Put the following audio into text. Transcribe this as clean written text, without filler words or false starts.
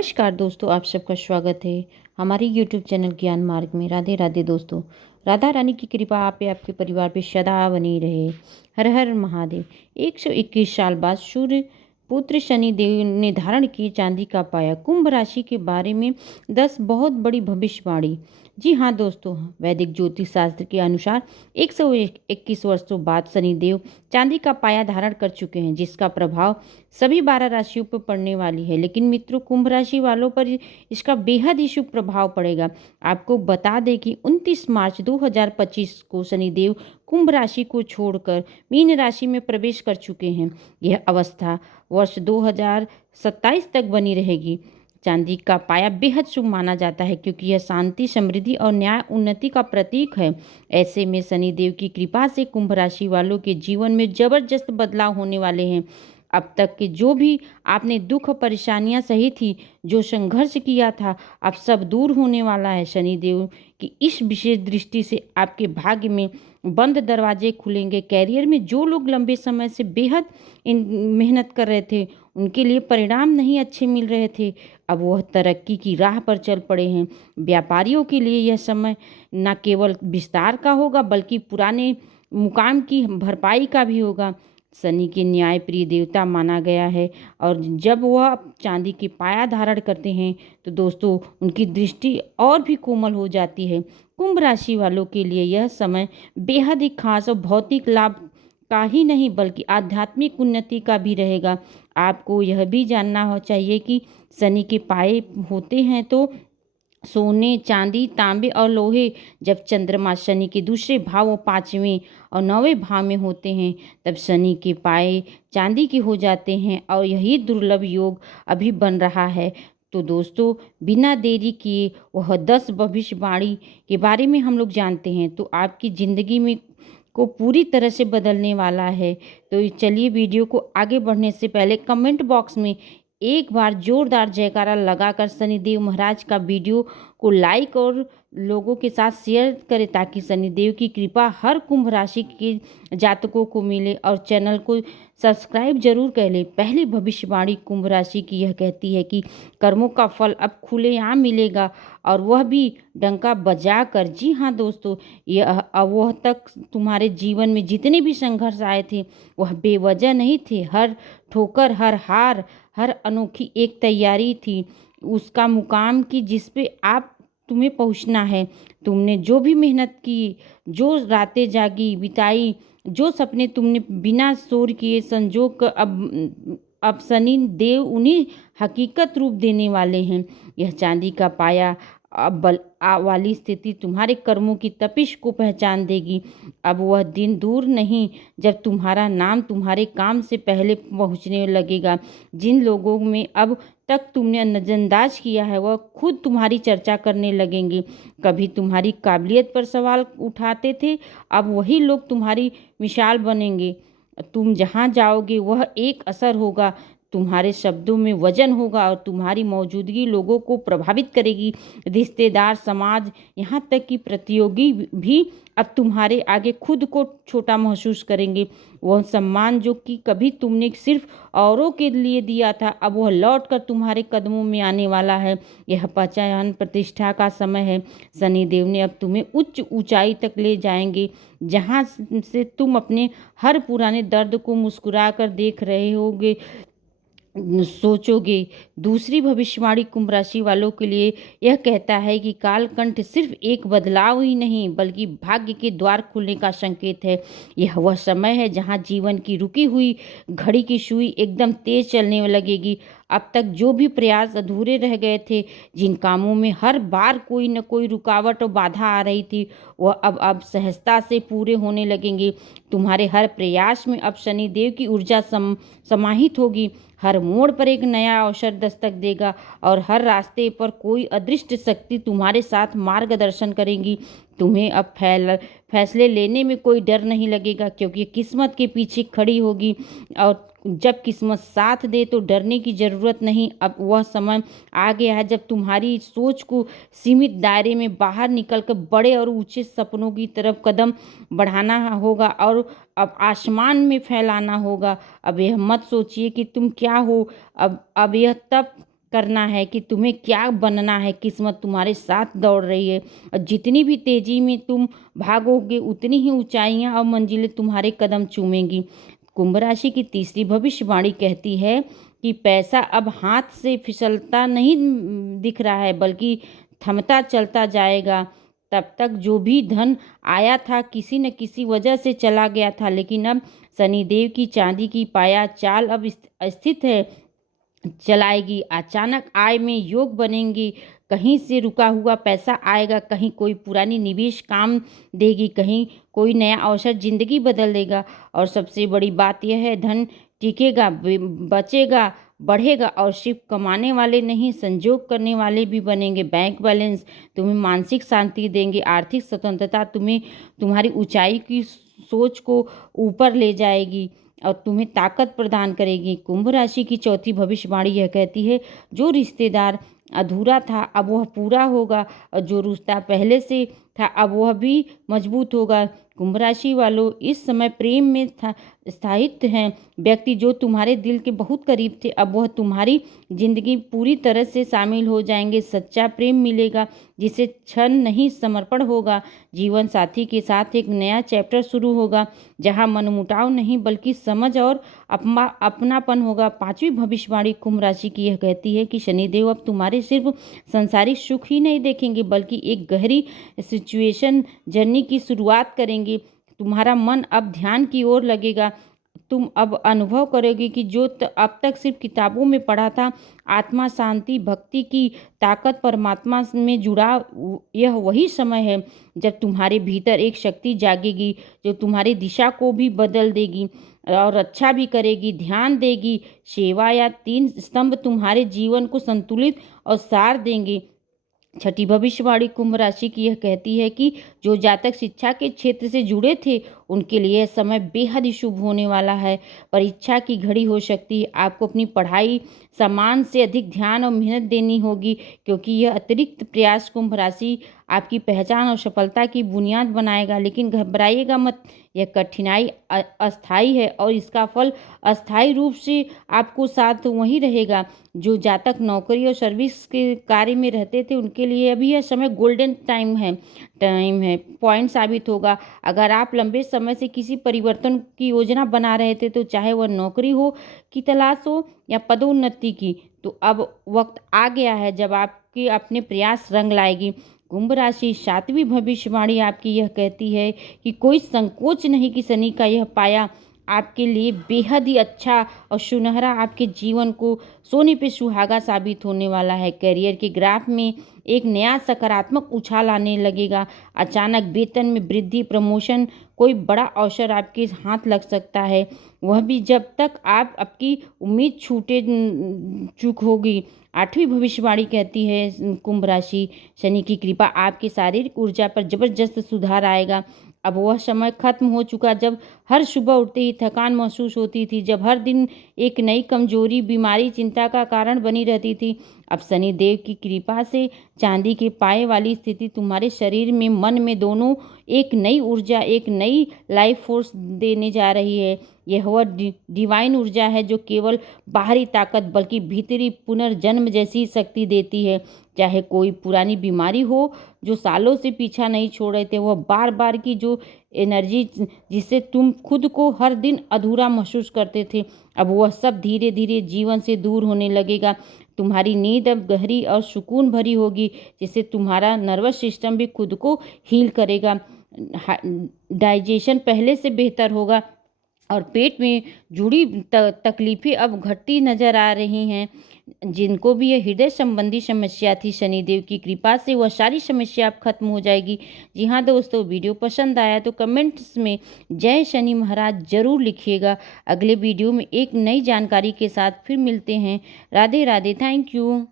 नमस्कार दोस्तों, आप सबका स्वागत है हमारे यूट्यूब चैनल ज्ञान मार्ग में। राधे राधे दोस्तों। राधा रानी की कृपा आप पे, आपके परिवार पे सदा बनी रहे। हर हर महादेव। 121 साल बाद सूर्य पुत्र शनि देव ने धारण की चांदी का पाया। कुंभ राशि के बारे में 10 बहुत बड़ी भविष्यवाणी। जी हाँ दोस्तों, वैदिक ज्योतिष शास्त्र के अनुसार 121 वर्षों बाद शनिदेव चांदी का पाया धारण कर चुके हैं, जिसका प्रभाव सभी 12 राशियों पर पड़ने वाली है। लेकिन मित्रों, कुंभ राशि वालों पर इसका बेहद ही शुभ प्रभाव पड़ेगा। आपको बता दें कि 29 मार्च 2025 को शनिदेव कुंभ राशि को छोड़कर मीन राशि में प्रवेश कर चुके हैं। यह अवस्था वर्ष 2027 तक बनी रहेगी। चांदी का पाया बेहद शुभ माना जाता है, क्योंकि यह शांति, समृद्धि और न्याय उन्नति का प्रतीक है। ऐसे में शनिदेव की कृपा से कुंभ राशि वालों के जीवन में जबरदस्त बदलाव होने वाले हैं। अब तक के जो भी आपने दुख परेशानियां सही थी, जो संघर्ष किया था, अब सब दूर होने वाला है। शनिदेव की इस विशेष दृष्टि से आपके भाग्य में बंद दरवाजे खुलेंगे। कैरियर में जो लोग लंबे समय से बेहद मेहनत कर रहे थे, उनके लिए परिणाम नहीं अच्छे मिल रहे थे, अब वह तरक्की की राह पर चल पड़े हैं। व्यापारियों के लिए यह समय न केवल विस्तार का होगा, बल्कि पुराने मुकाम की भरपाई का भी होगा। शनि के न्याय प्रिय देवता माना गया है, और जब वह चांदी के पाया धारण करते हैं तो दोस्तों उनकी दृष्टि और भी कोमल हो जाती है। कुंभ राशि वालों के लिए यह समय बेहद ही खास और भौतिक लाभ का ही नहीं, बल्कि आध्यात्मिक उन्नति का भी रहेगा। आपको यह भी जानना हो चाहिए कि शनि के पाए होते हैं तो सोने, चांदी, तांबे और लोहे। जब चंद्रमा शनि के दूसरे भाव और 5वें और 9वें भाव में होते हैं, तब शनि के पाए चांदी के हो जाते हैं, और यही दुर्लभ योग अभी बन रहा है। तो दोस्तों, बिना देरी किए वह 10 भविष्यवाणी के बारे में हम लोग जानते हैं, तो आपकी ज़िंदगी में को पूरी तरह से बदलने वाला है। तो चलिए, वीडियो को आगे बढ़ने से पहले कमेंट बॉक्स में एक बार जोरदार जयकारा लगाकर शनिदेव महाराज का वीडियो को लाइक और लोगों के साथ शेयर करें, ताकि शनिदेव की कृपा हर कुंभ राशि के जातकों को मिले। और चैनल को सब्सक्राइब जरूर कर लें। पहली भविष्यवाणी कुंभ राशि की यह कहती है कि कर्मों का फल अब खुलेआम मिलेगा, और वह भी डंका बजाकर। जी हाँ दोस्तों, यह वह तक तुम्हारे जीवन में जितने भी संघर्ष आए थे, वह बेवजह नहीं थे। हर ठोकर, हर हार, हर अनोखी एक तैयारी थी उसका मुकाम की, जिस पे आप तुम्हें पहुंचना है। तुमने जो भी मेहनत की, जो रातें जागी बिताई, जो सपने तुमने बिना शोर किए संजोग कर, अब शनि देव उन्हीं हकीकत रूप देने वाले हैं। यह चांदी का पाया अब वाली स्थिति तुम्हारे कर्मों की तपिश को पहचान देगी। अब वह दिन दूर नहीं जब तुम्हारा नाम तुम्हारे काम से पहले पहुंचने लगेगा। जिन लोगों में अब तक तुमने नजरअंदाज किया है, वह खुद तुम्हारी चर्चा करने लगेंगे। कभी तुम्हारी काबिलियत पर सवाल उठाते थे, अब वही लोग तुम्हारी मिसाल बनेंगे। तुम जहाँ जाओगे वह एक असर होगा, तुम्हारे शब्दों में वजन होगा, और तुम्हारी मौजूदगी लोगों को प्रभावित करेगी। रिश्तेदार, समाज, यहाँ तक कि प्रतियोगी भी अब तुम्हारे आगे खुद को छोटा महसूस करेंगे। वह सम्मान जो कि कभी तुमने सिर्फ औरों के लिए दिया था, अब वह लौट कर तुम्हारे कदमों में आने वाला है। यह पहचान प्रतिष्ठा का समय है। शनिदेव ने अब तुम्हें उच्च ऊंचाई तक ले जाएंगे, जहाँ से तुम अपने हर पुराने दर्द को मुस्कुरा कर देख रहे होगे, सोचोगे। दूसरी भविष्यवाणी कुंभ राशि वालों के लिए यह कहता है कि कालकंठ सिर्फ एक बदलाव ही नहीं, बल्कि भाग्य के द्वार खुलने का संकेत है। यह वह समय है जहां जीवन की रुकी हुई घड़ी की सुई एकदम तेज चलने लगेगी। अब तक जो भी प्रयास अधूरे रह गए थे, जिन कामों में हर बार कोई न कोई रुकावट और बाधा आ रही थी, वह अब सहजता से पूरे होने लगेंगे। तुम्हारे हर प्रयास में अब शनिदेव की ऊर्जा समाहित होगी। हर मोड़ पर एक नया अवसर दस्तक देगा, और हर रास्ते पर कोई अदृश्य शक्ति तुम्हारे साथ मार्गदर्शन करेगी। तुम्हें अब फैसले लेने में कोई डर नहीं लगेगा, क्योंकि किस्मत के पीछे खड़ी होगी। और जब किस्मत साथ दे तो डरने की ज़रूरत नहीं। अब वह समय आ गया है जब तुम्हारी सोच को सीमित दायरे में बाहर निकलकर बड़े और ऊंचे सपनों की तरफ कदम बढ़ाना होगा, और अब आसमान में फैलाना होगा। अब यह मत सोचिए कि तुम क्या हो। अब यह तब करना है कि तुम्हें क्या बनना है। किस्मत तुम्हारे साथ दौड़ रही है और जितनी भी तेजी में तुम भागोगे उतनी ही ऊंचाइयां और मंजिलें तुम्हारे कदम चूमेंगी। कुंभ राशि की तीसरी भविष्यवाणी कहती है कि पैसा अब हाथ से फिसलता नहीं दिख रहा है, बल्कि थमता चलता जाएगा। तब तक जो भी धन आया था किसी न किसी वजह से चला गया था, लेकिन अब शनिदेव की चांदी की पाया चाल अब स्थित है, चलाएगी। अचानक आय में योग बनेंगे, कहीं से रुका हुआ पैसा आएगा, कहीं कोई पुरानी निवेश काम देगी, कहीं कोई नया अवसर जिंदगी बदल देगा। और सबसे बड़ी बात यह है, धन टिकेगा, बचेगा, बढ़ेगा और सिर्फ कमाने वाले नहीं, संजोग करने वाले भी बनेंगे। बैंक बैलेंस तुम्हें मानसिक शांति देंगे, आर्थिक स्वतंत्रता तुम्हें तुम्हारी ऊंचाई की सोच को ऊपर ले जाएगी और तुम्हें ताकत प्रदान करेगी। कुंभ राशि की चौथी भविष्यवाणी यह कहती है, जो रिश्तेदार अधूरा था अब वह पूरा होगा और जो रिश्ता पहले से था अब वह भी मजबूत होगा। कुंभ राशि वालों, इस समय प्रेम में स्थायित्व हैं। व्यक्ति जो तुम्हारे दिल के बहुत करीब थे अब वह तुम्हारी जिंदगी पूरी तरह से शामिल हो जाएंगे। सच्चा प्रेम मिलेगा जिसे क्षण नहीं समर्पण होगा। जीवन साथी के साथ एक नया चैप्टर शुरू होगा जहां मनमुटाव नहीं बल्कि समझ और अपनापन होगा। पांचवी भविष्यवाणी कुंभ राशि की यह कहती है कि शनिदेव अब तुम्हारे सिर्फ संसारिक सुख ही नहीं देखेंगे बल्कि एक गहरी सिचुएशन जर्नी की शुरुआत करेंगे। तुम्हारा मन अब ध्यान की ओर लगेगा। तुम अब अनुभव करोगे कि जो अब तक सिर्फ किताबों में पढ़ा था, आत्मा शांति, भक्ति की ताकत, परमात्मा में जुड़ा, यह वही समय है जब तुम्हारे भीतर एक शक्ति जागेगी जो तुम्हारी दिशा को भी बदल देगी और अच्छा भी करेगी, ध्यान देगी। सेवा या तीन स्तंभ तुम्हारे जीवन को संतुलित और सार देंगे। छठी भविष्यवाणी कुंभ राशि की यह कहती है कि जो जातक शिक्षा के क्षेत्र से जुड़े थे उनके लिए यह समय बेहद ही शुभ होने वाला है। परीक्षा की घड़ी हो सकती है, आपको अपनी पढ़ाई सामान से अधिक ध्यान और मेहनत देनी होगी क्योंकि यह अतिरिक्त प्रयास कुंभ राशि आपकी पहचान और सफलता की बुनियाद बनाएगा। लेकिन घबराइएगा मत, यह कठिनाई अस्थाई है और इसका फल अस्थाई रूप से आपको साथ वहीं रहेगा। जो जातक नौकरी और सर्विस के कार्य में रहते थे उनके लिए अभी यह समय गोल्डन टाइम है, पॉइंट साबित होगा। अगर आप लंबे समय से किसी परिवर्तन की योजना बना रहे थे, तो चाहे वह नौकरी हो की तलाश हो या पदोन्नति की, तो अब वक्त आ गया है जब आपके अपने प्रयास रंग लाएगी। कुंभ राशि सातवीं भविष्यवाणी आपकी यह कहती है कि कोई संकोच नहीं कि शनि का यह पाया आपके लिए बेहद ही अच्छा और सुनहरा, आपके जीवन को सोने पे सुहागा साबित होने वाला है। करियर के ग्राफ में एक नया सकारात्मक उछाल आने लगेगा। अचानक वेतन में वृद्धि, प्रमोशन, कोई बड़ा अवसर आपके हाथ लग सकता है, वह भी जब तक आप आपकी उम्मीद छूटे चूक होगी। आठवीं भविष्यवाणी कहती है कुंभ राशि, शनि की कृपा आपकी शारीरिक ऊर्जा पर जबरदस्त सुधार आएगा। अब वह समय खत्म हो चुका जब हर सुबह उठते ही थकान महसूस होती थी, जब हर दिन एक नई कमजोरी, बीमारी चिंता का कारण बनी रहती थी। अब शनि देव की कृपा से चांदी के पाए वाली स्थिति तुम्हारे शरीर में, मन में दोनों एक नई ऊर्जा, एक नई लाइफ फोर्स देने जा रही है। यह वह डिवाइन ऊर्जा है जो केवल बाहरी ताकत बल्कि भीतरी पुनर्जन्म जैसी शक्ति देती है। चाहे कोई पुरानी बीमारी हो जो सालों से पीछा नहीं छोड़ रहे थे, वह बार बार की जो एनर्जी जिससे तुम खुद को हर दिन अधूरा महसूस करते थे, अब वह सब धीरे धीरे जीवन से दूर होने लगेगा। तुम्हारी नींद अब गहरी और सुकून भरी होगी जिससे तुम्हारा नर्वस सिस्टम भी खुद को हील करेगा। डाइजेशन पहले से बेहतर होगा और पेट में जुड़ी तकलीफें अब घटती नजर आ रही हैं। जिनको भी यह हृदय संबंधी समस्या थी, शनिदेव की कृपा से वह सारी समस्या अब खत्म हो जाएगी। जी हाँ दोस्तों, वीडियो पसंद आया तो कमेंट्स में जय शनि महाराज जरूर लिखिएगा। अगले वीडियो में एक नई जानकारी के साथ फिर मिलते हैं। Radhe Radhe, thank you.